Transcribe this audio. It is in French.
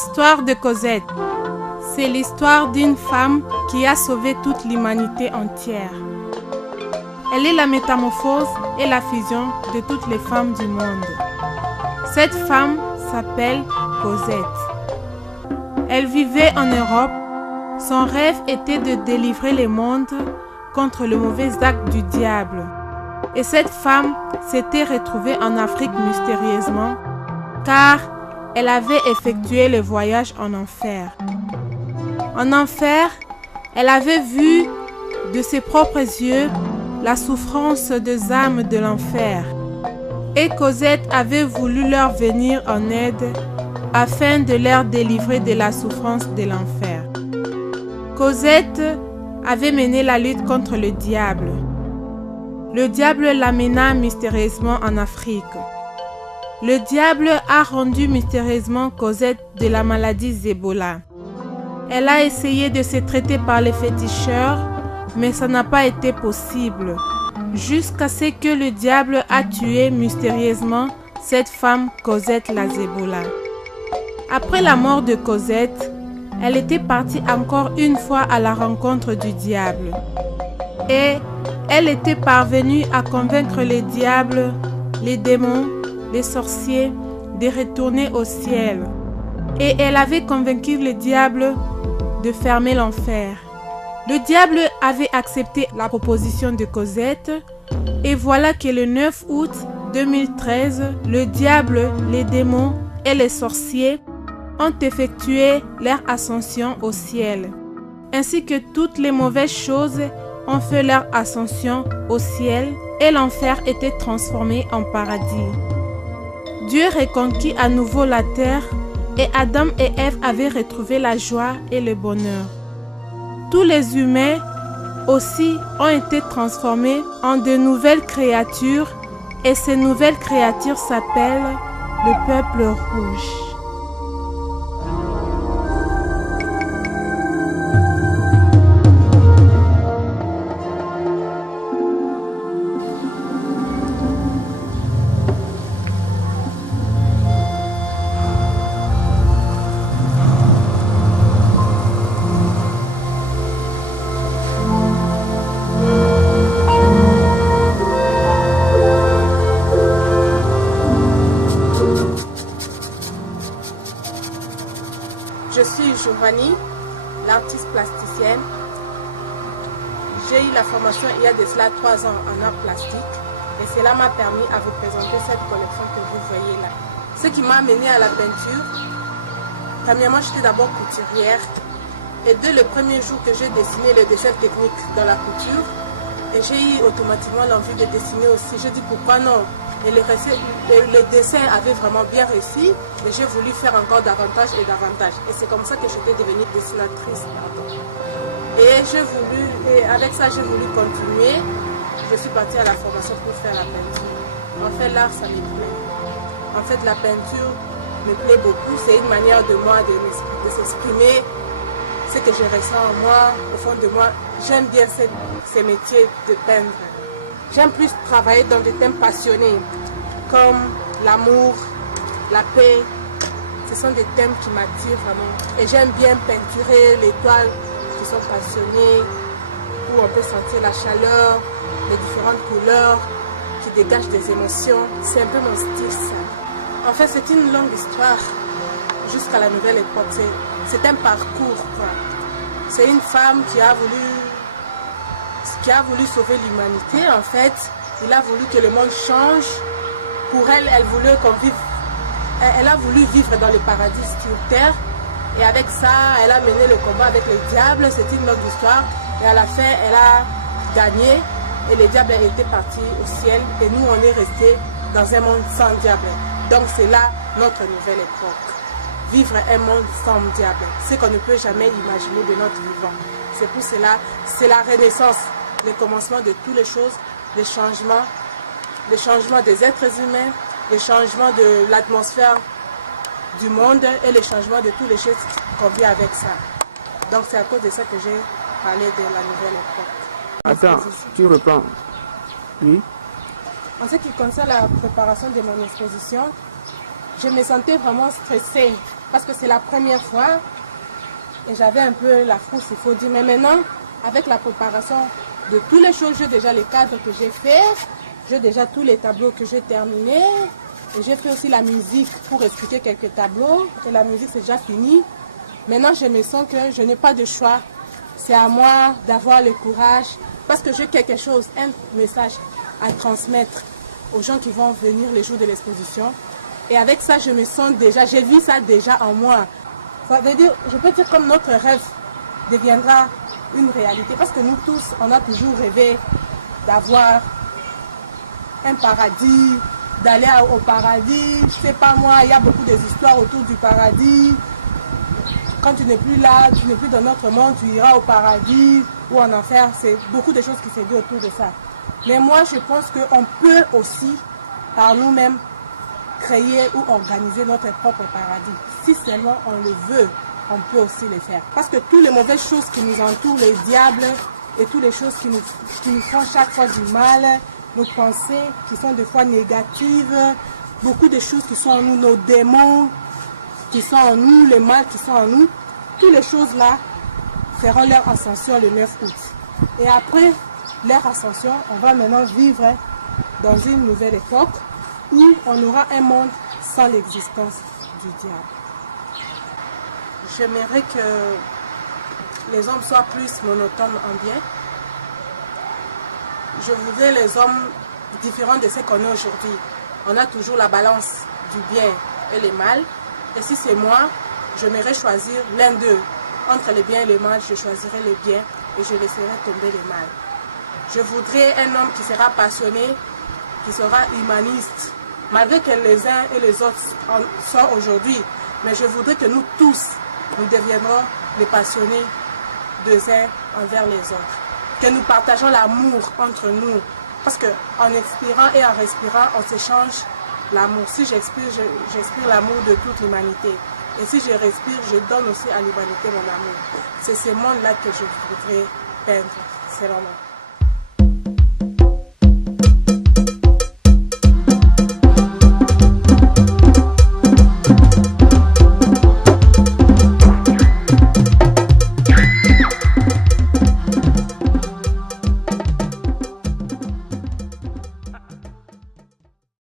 L'histoire de Cosette. C'est l'histoire d'une femme qui a sauvé toute l'humanité entière. Elle est la métamorphose et la fusion de toutes les femmes du monde. Cette femme s'appelle Cosette. Elle vivait en Europe. Son rêve était de délivrer le monde contre le mauvais acte du diable. Et cette femme s'était retrouvée en Afrique mystérieusement, car elle avait effectué le voyage en enfer. En enfer, elle avait vu de ses propres yeux la souffrance des âmes de l'enfer. Et Cosette avait voulu leur venir en aide afin de leur délivrer de la souffrance de l'enfer. Cosette avait mené la lutte contre le diable. Le diable l'amena mystérieusement en Afrique. Le diable a rendu mystérieusement Cosette de la maladie Ebola. Elle a essayé de se traiter par les féticheurs, mais ça n'a pas été possible, jusqu'à ce que le diable a tué mystérieusement cette femme Cosette la Ebola. Après la mort de Cosette, elle était partie encore une fois à la rencontre du diable. Et elle était parvenue à convaincre les diables, les démons, les sorciers de retourner au ciel. Et elle avait convaincu le diable de fermer l'enfer. Le diable avait accepté la proposition de Cosette et voilà que le 9 août 2013, le diable, les démons et les sorciers ont effectué leur ascension au ciel, ainsi que toutes les mauvaises choses ont fait leur ascension au ciel et l'enfer était transformé en paradis. Dieu reconquit à nouveau la terre et Adam et Ève avaient retrouvé la joie et le bonheur. Tous les humains aussi ont été transformés en de nouvelles créatures et ces nouvelles créatures s'appellent le peuple rouge. Je suis Giovanni, l'artiste plasticienne. J'ai eu la formation il y a de cela 3 ans en art plastique et cela m'a permis à vous présenter cette collection que vous voyez là. Ce qui m'a amené à la peinture, premièrement j'étais d'abord couturière et dès le premier jour que j'ai dessiné le dessin technique dans la couture, et j'ai eu automatiquement l'envie de dessiner aussi. Je dis pourquoi non. Et le dessin avait vraiment bien réussi, mais j'ai voulu faire encore davantage et davantage. Et c'est comme ça que j'étais devenue dessinatrice. Et avec ça, j'ai voulu continuer. Je suis partie à la formation pour faire la peinture. En fait, l'art, ça me plaît. En fait, la peinture me plaît beaucoup. C'est une manière de moi de s'exprimer ce que je ressens en moi, au fond de moi. J'aime bien ces métiers de peindre. J'aime plus travailler dans des thèmes passionnés, comme l'amour, la paix. Ce sont des thèmes qui m'attirent vraiment. Et j'aime bien peinturer les toiles qui sont passionnées, où on peut sentir la chaleur, les différentes couleurs qui dégagent des émotions. C'est un peu mon style, ça. En fait, c'est une longue histoire jusqu'à la nouvelle époque. C'est un parcours, quoi. C'est une femme qui a voulu sauver l'humanité. En fait, il a voulu que le monde change. Pour elle, elle voulait qu'on vive. Elle a voulu vivre dans le paradis sur terre. Et avec ça, elle a mené le combat avec le diable. C'est une longue histoire. Et à la fin, elle a gagné. Et le diable était parti au ciel. Et nous, on est restés dans un monde sans diable. Donc c'est là notre nouvelle époque. Vivre un monde sans diable. Ce qu'on ne peut jamais imaginer de notre vivant. C'est pour cela, c'est la renaissance. Le commencement de toutes les choses, le changement des êtres humains, le changement de l'atmosphère du monde et le changement de toutes les choses qu'on vit avec ça. Donc c'est à cause de ça que j'ai parlé de la nouvelle époque. Attends, tu reprends. Oui. En ce qui concerne la préparation de mon exposition, je me sentais vraiment stressée parce que c'est la première fois et j'avais un peu la frousse, il faut dire. Mais maintenant, avec la préparation de toutes les choses, j'ai déjà les cadres que j'ai fait, j'ai déjà tous les tableaux que j'ai terminés et j'ai fait aussi la musique pour expliquer quelques tableaux et la musique c'est déjà fini. Maintenant, je me sens que je n'ai pas de choix. C'est à moi d'avoir le courage parce que j'ai quelque chose, un message à transmettre aux gens qui vont venir les jours de l'exposition. Et avec ça, je me sens déjà, j'ai vu ça déjà en moi. Ça veut dire, je peux dire comme notre rêve deviendra une réalité. Parce que nous tous, on a toujours rêvé d'avoir un paradis, d'aller au paradis. Je sais pas moi, il y a beaucoup d'histoires autour du paradis. Quand tu n'es plus là, tu n'es plus dans notre monde, tu iras au paradis ou en enfer. C'est beaucoup de choses qui se disent autour de ça. Mais moi, je pense qu'on peut aussi, par nous-mêmes, créer ou organiser notre propre paradis. Si seulement on le veut, on peut aussi le faire. Parce que toutes les mauvaises choses qui nous entourent, les diables et toutes les choses qui nous font chaque fois du mal, nos pensées qui sont des fois négatives, beaucoup de choses qui sont en nous, nos démons qui sont en nous, les mal qui sont en nous, toutes les choses-là feront leur ascension le 9 août. Et après leur ascension, on va maintenant vivre dans une nouvelle époque où on aura un monde sans l'existence du diable. J'aimerais que les hommes soient plus monotones en bien. Je voudrais les hommes différents de ce qu'on est aujourd'hui. On a toujours la balance du bien et le mal. Et si c'est moi, j'aimerais choisir l'un d'eux. Entre le bien et le mal, je choisirai le bien et je laisserai tomber le mal. Je voudrais un homme qui sera passionné, qui sera humaniste, malgré que les uns et les autres en sont aujourd'hui. Mais je voudrais que nous tous, nous deviendrons les passionnés des uns envers les autres. Que nous partageons l'amour entre nous. Parce qu'en expirant et en respirant, on s'échange l'amour. Si j'expire, j'expire l'amour de toute l'humanité. Et si je respire, je donne aussi à l'humanité mon amour. C'est ce monde-là que je voudrais peindre, selon moi.